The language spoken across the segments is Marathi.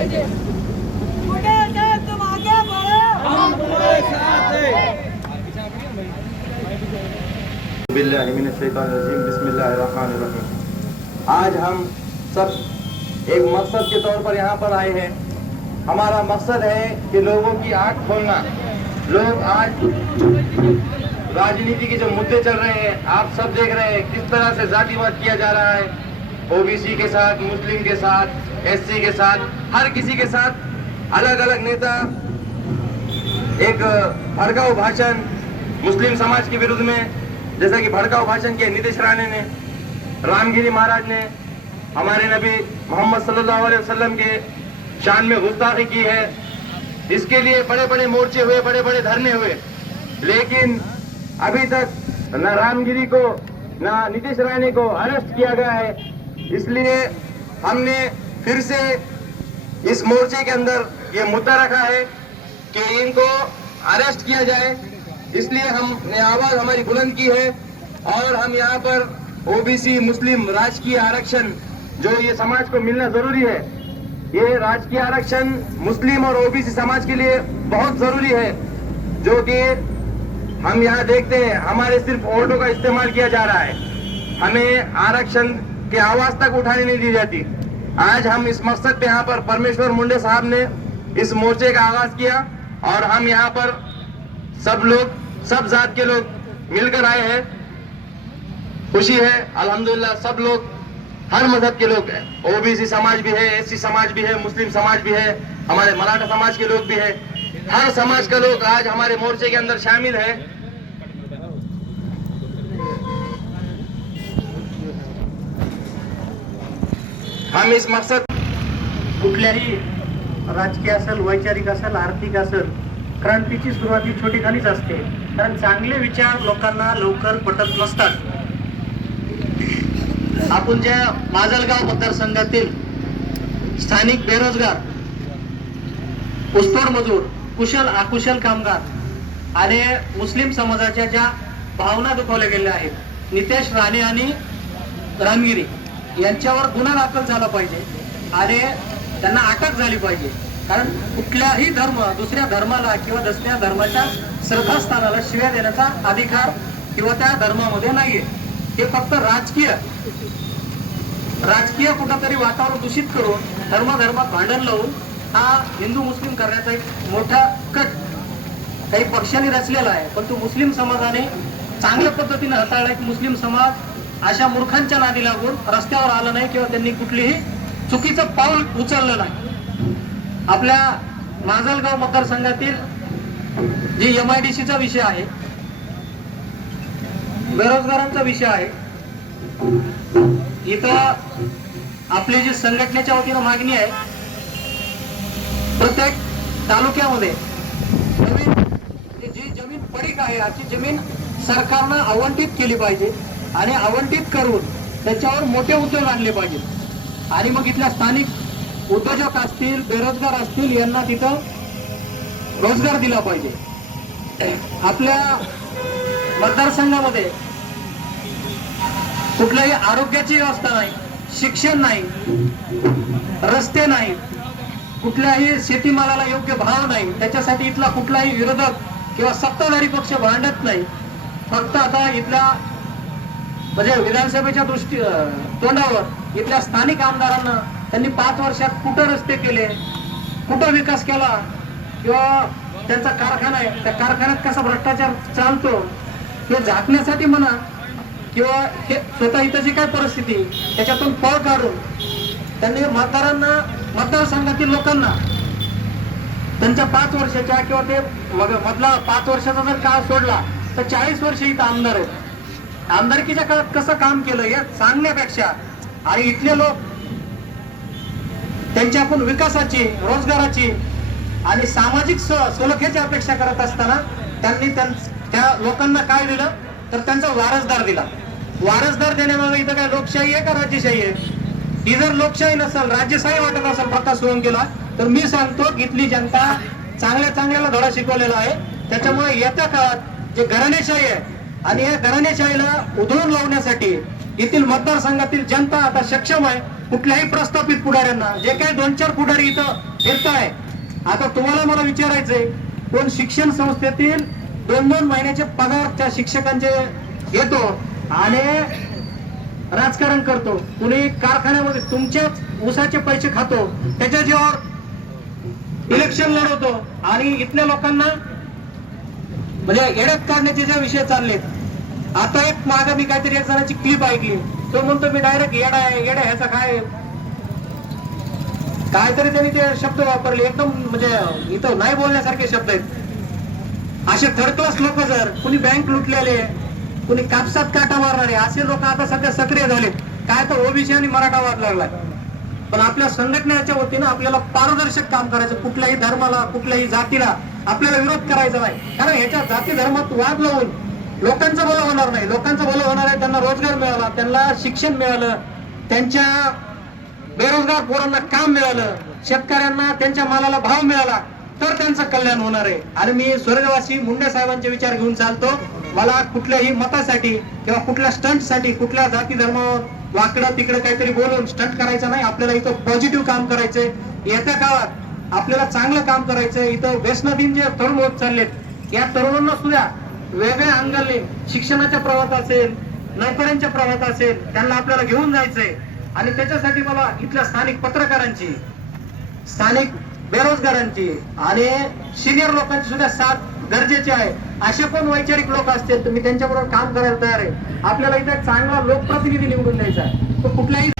पाहिजे। पुढे जा, तुम आगे बढ़ो, हम तुम्हारे साथ हैं। बिस्मिल्लाहिर्रहमानिर्रहीम। आज हम सब एक मकसद के तौर पर यहाँ पर आए हैं। हमारा मकसद है कि लोगों की आंख खोलना। लोग आज राजनीति के जो मुद्दे चल रहे हैं, आप सब देख रहे हैं किस तरह से जातिवाद किया जा रहा है। ओबीसी के साथ, मुस्लिम के साथ, एससी के साथ, हर किसी के साथ अलग अलग नेता एक भड़काऊ भाषण मुस्लिम समाज के विरुद्ध में, जैसा कि भड़काऊ भाषण किया नीतीश राणे ने, रामगिरी महाराज ने, हमारे नबी मोहम्मद सल्लल्लाहु अलैहि वसल्लम के शान में गुस्ताखी की है। इसके लिए बड़े बड़े मोर्चे हुए, बड़े बड़े धरने हुए, लेकिन अभी तक न रामगिरी को न नीतीश राणे को अरेस्ट किया गया है। इसलिए हमने फिर से इस मोर्चे के अंदर ये मुद्दा रखा है कि इनको अरेस्ट किया जाए। इसलिए हमने आवाज हमारी बुलंद की है और हम यहाँ पर ओबीसी, मुस्लिम, राजकीय आरक्षण जो ये समाज को मिलना जरूरी है, ये राजकीय आरक्षण मुस्लिम और ओबीसी समाज के लिए बहुत जरूरी है। जो कि हम यहाँ देखते हैं हमारे सिर्फ वोटों का इस्तेमाल किया जा रहा है, हमें आरक्षण की आवाज तक उठाने नहीं दी जाती। आज हम इस मकसद पे यहाँ पर परमेश्वर मुंडे साहब ने इस मोर्चे का आगाज किया और हम यहाँ पर सब लोग, सब जात के लोग मिलकर आए हैं। खुशी है अल्हम्दुलिल्लाह। सब लोग, हर मजहब के लोग हैं, ओबीसी समाज भी है, एससी समाज भी है, मुस्लिम समाज भी है, हमारे मराठा समाज के लोग भी है, हर समाज का लोग आज हमारे मोर्चे के अंदर शामिल है। हम इस मकसद कुठल्याही राजकीय असेल, वैचारिक असेल, आर्थिक असेल, क्रांतीची सुरुवात ही छोटीखानीच असते, कारण चांगले विचार लोकांना लवकर पटत नसतात। आपण ज्या माजलगाव मतदारसंघातील स्थानिक बेरोजगार, ऊसतोड मजूर, कुशल अकुशल कामगार आणि मुस्लिम समाजाच्या ज्या भावना दुखावल्या गेल्या आहेत, नितेश राणे आणि रामगिरी यांच्यावर गुन्हा दाखल झाला पाहिजे आणि त्यांना अटक झाली पाहिजे। कारण कुठल्याही धर्म दुसऱ्या धर्माला किंवा दुसऱ्या धर्माच्या श्रद्धास्थानाला शिव्या देण्याचा अधिकार किंवा त्या धर्मामध्ये नाहीये। हे फक्त राजकीय कुठंतरी वातावरण दूषित करून धर्मात भांडण लावून हा हिंदू मुस्लिम करण्याचा एक मोठा कट काही पक्षांनी रचलेला आहे। पण तो मुस्लिम समाजाने चांगल्या पद्धतीने हाताळला की मुस्लिम समाज अशा मूर्खांच्या नादी लागून रस्त्यावर आला नाही किंवा त्यांनी कुठलीही चुकीचं पाऊल उचललं नाही। आपल्या माजलगाव मतदारसंघातील जी MIDCचा विषय आहे, बेरोजगारांचा विषय आहे, इथं आपली जी संघटनेच्या वतीनं मागणी आहे, प्रत्येक तालुक्यामध्ये जी जमीन पडीक आहे अशी जमीन सरकारनं आवंटित केली पाहिजे आणि आवंटित करून त्याच्यावर मोठे उद्योग आणले पाहिजेत आणि मग इथल्या स्थानिक उद्योजक असतील, बेरोजगार असतील, यांना तिथं रोजगार दिला पाहिजे। आपल्या मतदारसंघामध्ये कुठल्याही आरोग्याची व्यवस्था नाही, शिक्षण नाही, रस्ते नाही, कुठल्याही शेतीमालाला योग्य भाव नाही, त्याच्यासाठी इथला कुठलाही विरोधक किंवा सत्ताधारी पक्ष भांडत नाही। फक्त आता इथल्या म्हणजे विधानसभेच्या तोंडावर इथल्या स्थानिक आमदारांना त्यांनी 5 वर्षात कुठं रस्ते केले, कुठं विकास केला, किंवा त्यांचा कारखाना आहे त्या कारखान्यात कसा भ्रष्टाचार चालतो हे झाकण्यासाठी म्हणा किंवा हे स्वतः इथं जी काय परिस्थिती त्याच्यातून पळ काढून त्यांनी मतदारांना, मतदारसंघातील लोकांना त्यांच्या 5 वर्षाच्या किंवा ते मधला 5 वर्षाचा जर काळ सोडला तर 40 वर्ष इथं आमदार आहेत। आमदारकीच्या काळात कसं काम केलं हे सांगण्यापेक्षा आणि इथले लोक त्यांच्या आपण विकासाची, रोजगाराची आणि सामाजिक सुलभतेची अपेक्षा करत असताना त्यांनी त्या लोकांना काय दिलं तर त्यांचा वारसदार दिला। वारसदार देण्यामागे इथं काय लोकशाही आहे का राज्यशाही आहे? ही जर लोकशाही नसेल, राज्यशाही वाटत असेल प्रकाश सोळंकीला, तर मी सांगतो की इथली जनता चांगल्याला धडा शिकवलेला आहे। त्याच्यामुळे येत्या काळात जे घराणेशाही आहे आणि या घराणेशाहीला उधळून लावण्यासाठी येथील मतदारसंघातील जनता आता सक्षम आहे कुठल्याही प्रस्थापित पुढाऱ्यांना, जे काही 2-4 पुढारी इथं फिरताय, आता तुम्हाला मला विचारायचंय, कोण शिक्षण संस्थेतील 2-2 महिन्याचे पगार त्या शिक्षकांचे घेतो आणि राजकारण करतो, कुणी कारखान्यामध्ये तुमच्याच ऊसाचे पैसे खातो, त्याच्या जीवावर इलेक्शन लढवतो आणि इथल्या लोकांना म्हणजे येड्यात काढण्याचे जे विषय चाललेत. आता एक मागे मी काहीतरी एक जणांची क्लिप ऐकली, तो म्हणतो मी डायरेक्ट येडा आहे, येडा ह्याचा काय काहीतरी त्यांनी ते शब्द वापरले, एकदम म्हणजे इथं नाही बोलण्यासारखे शब्द आहेत. असे थर्ड क्लास लोक, जर कुणी बँक लुटलेले, कुणी कापसात काटा मारणारे, असे लोक आता सध्या सक्रिय झालेत. काय तर ओबीसी आणि मराठावाद लागलाय. पण आपल्या संघटनेच्या वतीनं आपल्याला पारदर्शक काम करायचं, कुठल्याही धर्माला, कुठल्याही जातीला आपल्याला विरोध करायचा नाही. कारण ह्याच्या जाती धर्मात वाद लावून लोकांचं भलं होणार नाही. लोकांचं भलं होणार आहे, त्यांना रोजगार मिळाला, त्यांना शिक्षण मिळालं, त्यांच्या बेरोजगार पोरांना काम मिळालं, शेतकऱ्यांना त्यांच्या मालाला भाव मिळाला, तर त्यांचं कल्याण होणार आहे. आणि मी स्वर्गवासी मुंडे साहेबांचे विचार घेऊन चालतो. मला कुठल्याही मतासाठी किंवा कुठल्या स्टंटसाठी, कुठल्या जाती धर्मावर वाकडं तिकडे काहीतरी बोलून स्टंट करायचा नाही. आपल्याला इथं पॉझिटिव्ह काम करायचंय. येत्या काळात आपल्याला चांगलं काम करायचंय. इथं व्यसनाधीन जे तरुण होत चाललेत, या तरुणांना सुद्धा वेगळ्या अंगाने शिक्षणाच्या प्रवाहात असेल, नोकऱ्यांच्या प्रवाहात असेल, त्यांना आपल्याला घेऊन जायचंय. आणि त्याच्यासाठी मला इथल्या स्थानिक पत्रकारांची, स्थानिक बेरोजगारांची आणि सिनियर लोकांची सुद्धा साथ गरजेची आहे. असे पण वैचारिक लोक असतील तर मी त्यांच्याबरोबर काम करायला तयार आहे. आपल्याला इथे चांगला लोकप्रतिनिधी निवडून द्यायचा आहे. तो कुठल्याही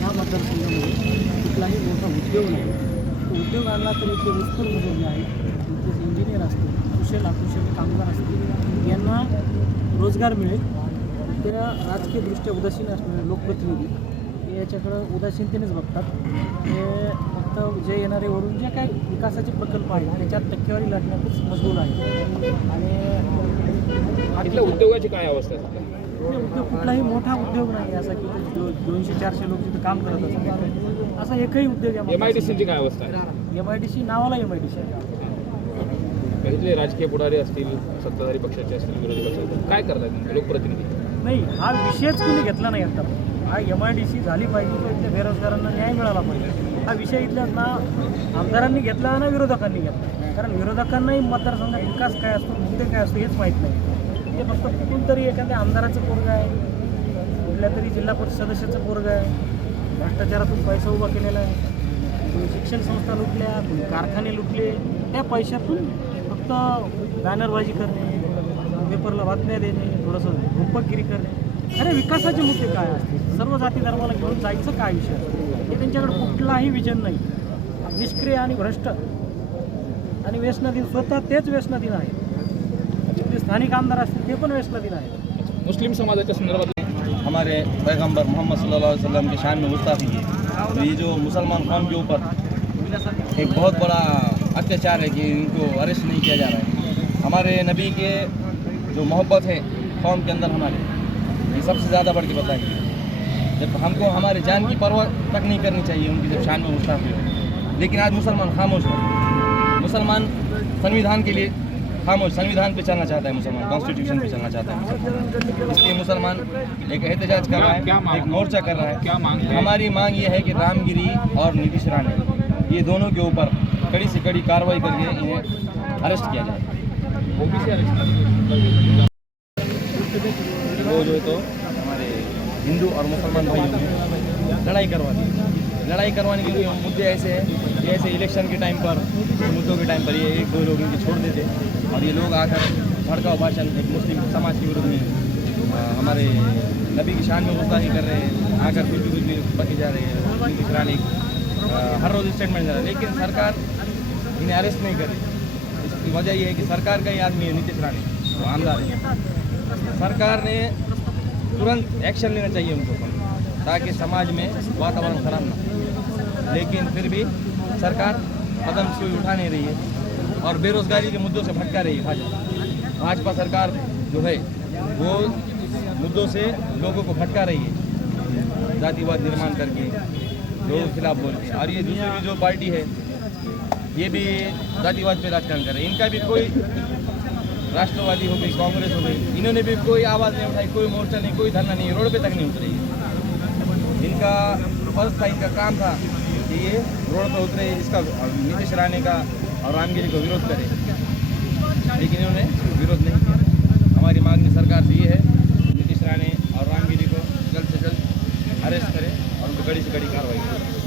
या मतदारसंघामध्ये कुठलाही मोठा उद्योग नाही. उद्योग आणला तरी ते विस्फोट उद्योग आहे. इथे इंजिनियर असतील, अकुशल कामगार असतील, यांना रोजगार मिळेल. त्या राजकीयदृष्ट्या उदासीन असणारे लोकप्रतिनिधी हे याच्याकडं उदासीनतेनेच बघतात. हे फक्त जे येणारे वरून जे काही विकासाचे प्रकल्प आहेत त्याच्यात टक्केवारी लढण्यातच मजबूर आहे. आणि इथल्या उद्योगाची काय अवस्था आहे? उद्योग कुठलाही मोठा उद्योग नाही असा की 200-400 लोक तिथं काम करत असतात. असा एकही उद्योग आहे. MIDCची काय अवस्था आहे? MIDC नावाला MIDC आहे. इथले राजकीय पुढारी असतील, सत्ताधारी पक्षाचे असतील, विरोधी पक्षाचे, काय करतात लोकप्रतिनिधी? नाही, हा विषयच कोणी घेतला नाही आता. हा MIDC झाली पाहिजे तर इथल्या बेरोजगारांना न्याय मिळाला पाहिजे. हा विषय इथल्या ना आमदारांनी घेतला ना विरोधकांनी घेतला. कारण विरोधकांनाही मतदारसंघात विकास काय असतो, मुद्दे काय असतो हेच माहीत नाही. ते फक्त कुठून तरी एखाद्या आमदाराचं पोरगं आहे, कुठल्या तरी जिल्हा परिषद सदस्याचं पोरगं आहे, भ्रष्टाचारातून पैसा उभा केलेला आहे, कोणी शिक्षण संस्था लुटल्या, कोणी कारखाने लुटले, त्या पैशातून फक्त बॅनरबाजी करणे, पेपरला बातम्या देणे, थोडंसं रूपकगिरी करणे. अरे विकासाचे मुद्दे काय असतील, सर्व जाती धर्माला घेऊन जायचं काय विषय असतो, हे त्यांच्याकडे कुठलाही विजन नाही. निष्क्रिय आणि भ्रष्ट आणि व्यसनाधीन, स्वतः तेच व्यसनाधीन आहे. ते स्थानिक आमदार असतील ते पण व्यसनाधीन आहेत. मुस्लिम समाजाच्या संदर्भात हमारे पैगंबर मोहम्मद सल्लल्लाहु अलैहि वसल्लम की शान में गुस्ताखी की, तो ये जो मुसलमान कौम के ऊपर एक बहुत बड़ा अत्याचार है कि इनको अरेस्ट नहीं किया जा रहा है. हमारे नबी के जो मोहब्बत है कौम के अंदर हमारे, ये सबसे ज़्यादा बढ़ के बताएंगे. जब हमको हमारे जान की परवाह तक नहीं करनी चाहिए उनकी जब शान में गुस्ताखी हो, लेकिन आज मुसलमान खामोश है. मुसलमान संविधान के लिए खामोश, संविधान पे चलना चाहता है मुसलमान, कॉन्स्टिट्यूशन पे चलना चाहता है. इसलिए मुसलमान एक एहतजाज कर रहा है, एक मोर्चा कर रहा है. हमारी मांग ये है कि रामगिरी और नीतीश राणे ये दोनों के ऊपर कड़ी से कड़ी कार्रवाई करके इन्हें अरेस्ट किया जाए. वो जो है तो हमारे हिंदू और मुसलमान भाइयों में लड़ाई करवा दी. लड़ाई करवाने के लिए मुद्दे ऐसे हैं कि ऐसे इलेक्शन के टाइम पर, मुद्दों के टाइम पर ये 1-2 लोग इनके छोड़ देते और ये लोग आकर भड़काऊ भाषण एक मुस्लिम समाज के विरुद्ध में हमारे नबी की शान में गुस्ताखी कर रहे हैं. आकर कुछ भी बकी जा रहे हैं. नीतीश राणे हर रोज़ स्टेटमेंट जा रहा है, लेकिन सरकार इन्हें अरेस्ट नहीं कर रही. इसकी वजह ये है कि सरकार का ही आदमी है नीतीश राणे, वो आमदार है. सरकार ने तुरंत एक्शन लेना चाहिए उनको ताकि समाज में वातावरण खराब ना हो. लेकिन फिर भी सरकार कदम से उठा नहीं रही है और बेरोजगारी के मुद्दों से भटका रही है. भाजपा सरकार जो है वो मुद्दों से लोगों को भटका रही है, जातिवाद निर्माण करके लोगों के खिलाफ बोलते हैं। और ये दूसरी जो पार्टी है ये भी जातिवाद पे राजकारण कर रहे हैं। इनका भी कोई राष्ट्रवादी हो गई, कांग्रेस हो गई, इन्होंने भी कोई आवाज़ नहीं उठाई, कोई मोर्चा नहीं, कोई धरना नहीं, रोड पे तक नहीं उतरे। इनका फर्स्ट था, इनका काम था कि ये रोड पर उतरे, इसका नीतीश राणे का और रामगिरी को विरोध करे, लेकिन इन्होंने विरोध नहीं किया। हमारी मांग सरकार से ये है नीतीश राणे और रामगिरी को जल्द से जल्द अरेस्ट करें और उनको कड़ी से कड़ी कार्रवाई करें।